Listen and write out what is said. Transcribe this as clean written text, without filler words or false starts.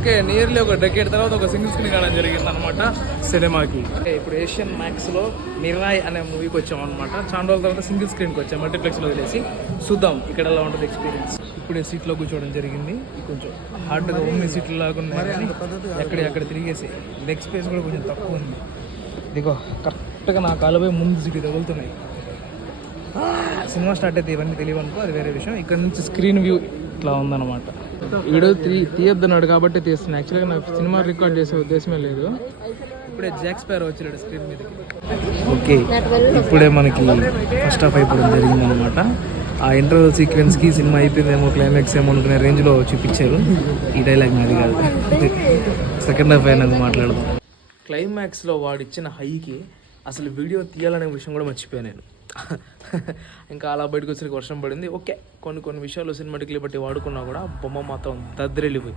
Okay, nearly ఒక decade తర్వాత ఒక సింగిల్ స్క్రీన్ కావడం జరిగింది అనమాట సినిమాకి. ఇప్పుడు ఏషియన్ మ్యాక్స్లో నిర్ణయ్ అనే మూవీకి వచ్చాం అనమాట. చాలా రోజుల తర్వాత సింగిల్ స్క్రీన్కి వచ్చాం, మల్టీప్లెక్స్లో వదిలేసి. చూద్దాం ఇక్కడ ఎలా ఉంటుంది ఎక్స్పీరియన్స్. ఇప్పుడే సీట్లో కూర్చోవడం జరిగింది. కొంచెం హార్డ్గా ఓమ్ని సీట్లు లాగా ఉన్నాయి, అక్కడ తిరిగేసి లెగ్ స్పేస్ కూడా కొంచెం తక్కువ ఉంది. ఇదిగో కరెక్ట్గా నా కాలుపై ముందు సీట్లు తగులుతున్నాయి. సినిమా స్టార్ట్ అయితే ఇవన్నీ తెలియవనుకో, అది వేరే విషయం. ఇక్కడ నుంచి స్క్రీన్ వ్యూ ఇట్లా ఉందన్నమాట. వీడియో తీయొద్దన్నాడు కాబట్టి తీస్తున్నాను. యాక్చువల్గా నాకు సినిమా రికార్డ్ చేసే ఉద్దేశమే లేదు. ఇప్పుడే జాక్ స్పారో వచ్చాడు స్క్రీన్ మీదకి. ఓకే, ఇప్పుడే మనకి ఫస్ట్ హాఫ్ అయిపోవడం జరిగిందనమాట. ఆ ఇంటర్వెల్ సీక్వెన్స్కి సినిమా అయిపోయిందేమో, క్లైమాక్స్ ఏమో అనుకునే రేంజ్లో చూపించారు. ఈ డైలాగ్ నాది కాదు, సెకండ్ హాఫ్ అయినది మాట్లాడదాం. క్లైమాక్స్లో వాడిచ్చిన హైకి అసలు వీడియో తీయాలనే విషయం కూడా మర్చిపోయాను నేను. ఇంకా అలా బయటకు వచ్చరికి వర్షం పడింది. ఓకే, కొన్ని విషయాలు సినిమాటిక్ లిబర్టీ వాడుకున్నా కూడా బొమ్మ మాత్రం దద్దరెళ్ళిపోయి.